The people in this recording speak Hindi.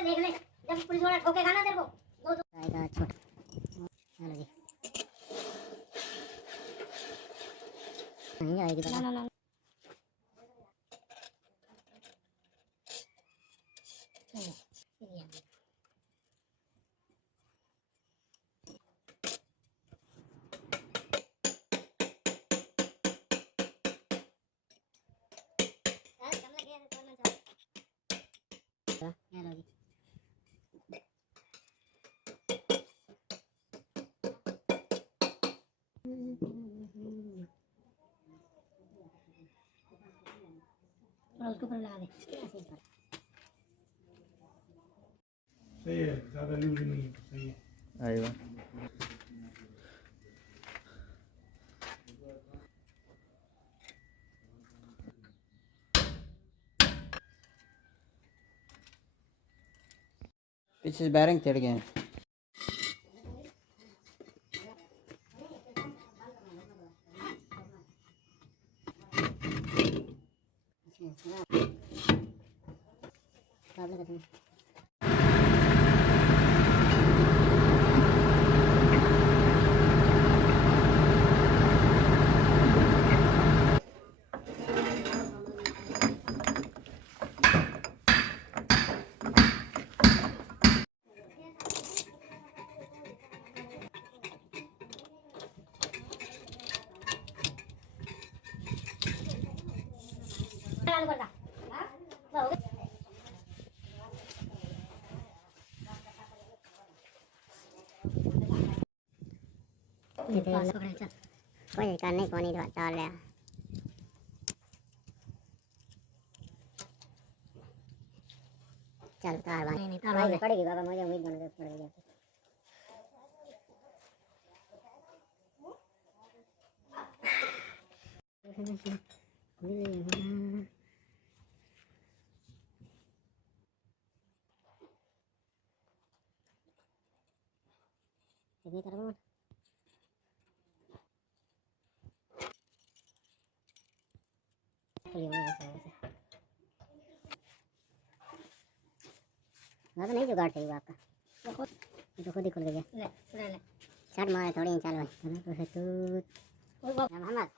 देख ले जब पुलिस वाला ठोकेगा ना तेरे को दो दो आएगा छोटा। चलो जी नहीं आएगी ना ना उसके ऊपर लगा दे। सही है, ज़्यादा लूज नहीं है, सही है। आएगा पीछे से बैरिंग चढ़ गए हैं। कोई करने को नहीं डाल रहा। चल कार नहीं पड़ेगी बाबा, मुझे उम्मीद बन पड़ेगी। कितनी करूँ ज़्यादा नहीं जुगाड़ चाहिए आपका, तो खुद ही खुल गया। शर्ट मारे थोड़ी चल भाई मोहम्मद